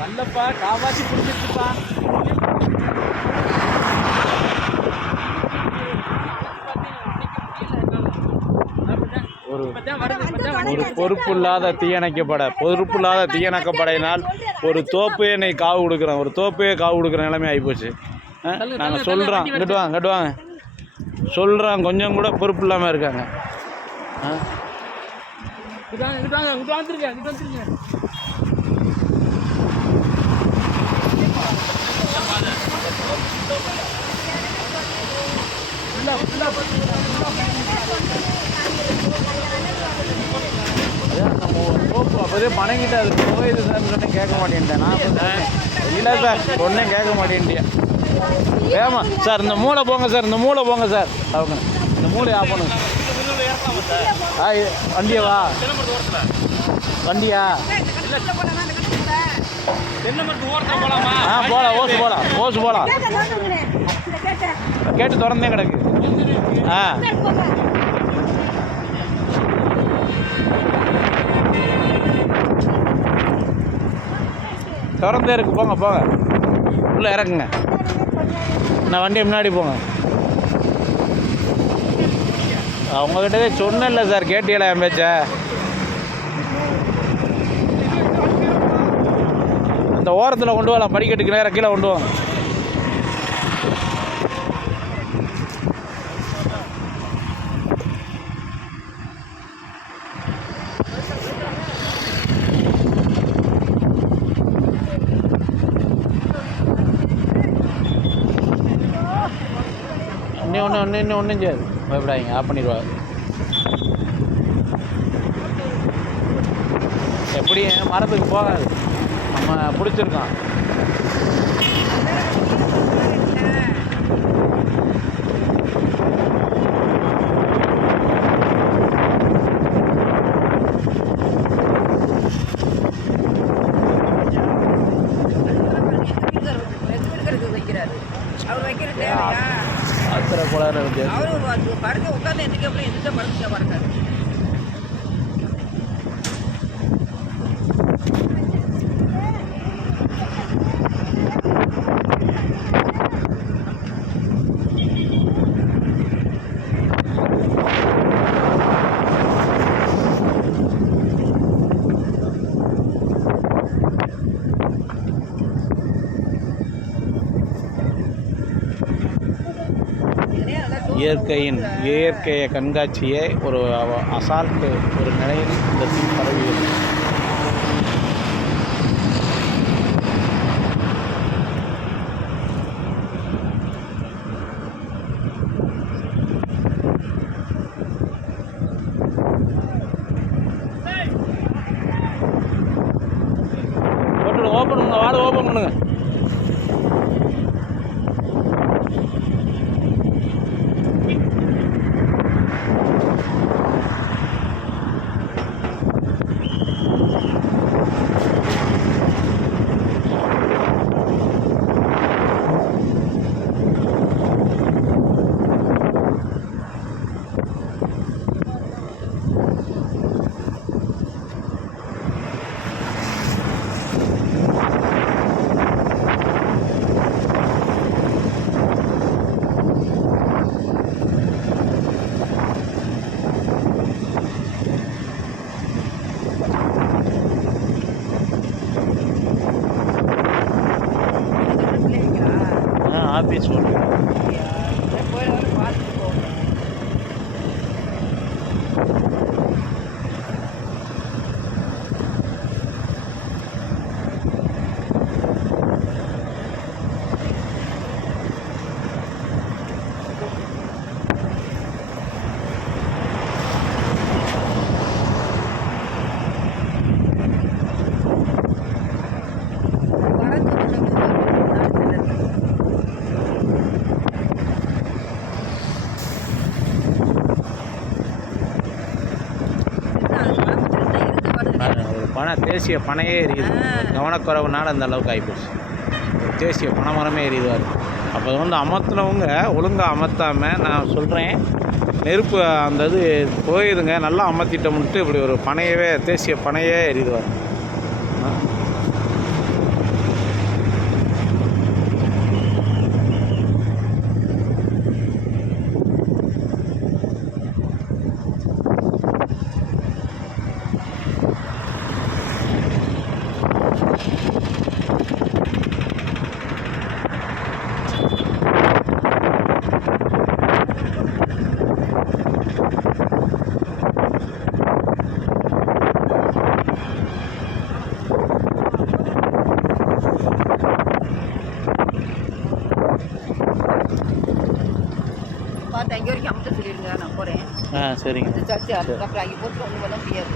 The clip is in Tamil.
வந்தப்பா காவாச்சி பிடிச்சிருச்சுப்பா. ஒரு பொறுப்புள்ளாத தீயணைக்கப்படையினால் ஒரு தோப்பு என்னை காவு கொடுக்குறேன், ஒரு தோப்பையே காவு கொடுக்குற நிலைமை ஆகிப்போச்சு. நாங்கள் சொல்கிறோம், கட்டுவாங்க சொல்கிறோம், கொஞ்சம் கூட பொறுப்பு இல்லாமல் இருக்காங்க. அப்போதே பணங்கிட்ட அது போயிது சார் சொன்னேன், கேட்க மாட்டேன்ட்டேன். நான் இல்லை சார் ஒன்றே கேட்க மாட்டேன்ட்டியா. ஏமா சார் இந்த மூளை போங்க சார், இந்த மூளை போங்க சார். அவங்க இந்த மூளை ஆஃப் பண்ணுங்க. வண்டியவா வண்டியா போகலாம், ஓசு போகலாம். கேட்டு திறந்தே கிடக்கு. திறந்தே இருக்கு, போங்க உள்ளே இறக்குங்க. நான் வண்டியை முன்னாடி போங்க. அவங்ககிட்டவே சொன்னேன்ல சார், கேட்டீங்களா என் பேச்ச? அந்த ஓரத்தில் கொண்டு வரலாம், படிக்கட்டுக்கு நேரம் கீழே கொண்டு வாங்க. ஒன்றும் செய்யாது, பயப்படாதீங்க, ஆஃப் பண்ணிடுவாங்க. எப்படி மரத்துக்கு போகாது, நம்ம பிடிச்சிருக்கோம். ஆத்திர கோளாறு இருக்கு. இயற்கையை கண்காட்சியை ஒரு அசால்ட்டு ஒரு நிலையில் இந்த தீ பரவியது. ஓப்பன் பண்ணுங்க, வாடு ஓப்பன் பண்ணுங்க. ஆஃபீஸ் ஒன்று தேசிய பனையே எரியுது. கவனக்குறைவுனால அந்த அளவுக்கு ஆகிப்போச்சு. தேசிய பனை மரமே எரியுது. அப்போ வந்து அமர்த்தினவங்க ஒழுங்காக அமர்த்தாமல் நான் சொல்கிறேன் நெருப்பு அந்த இது போயிடுங்க, நல்லா அமர்த்திட்டோம்ட்டு இப்படி ஒரு பனையவே தேசிய பனையே எரியுது. பார்த்து அங்கே வரைக்கும் அமுத்த சொல்லிடுங்க, நான் போகிறேன். சரிங்க. சர்ச்சு அதுக்கப்புறம் அங்கே போட்டு ஒன்றும் பண்ண முடியாது.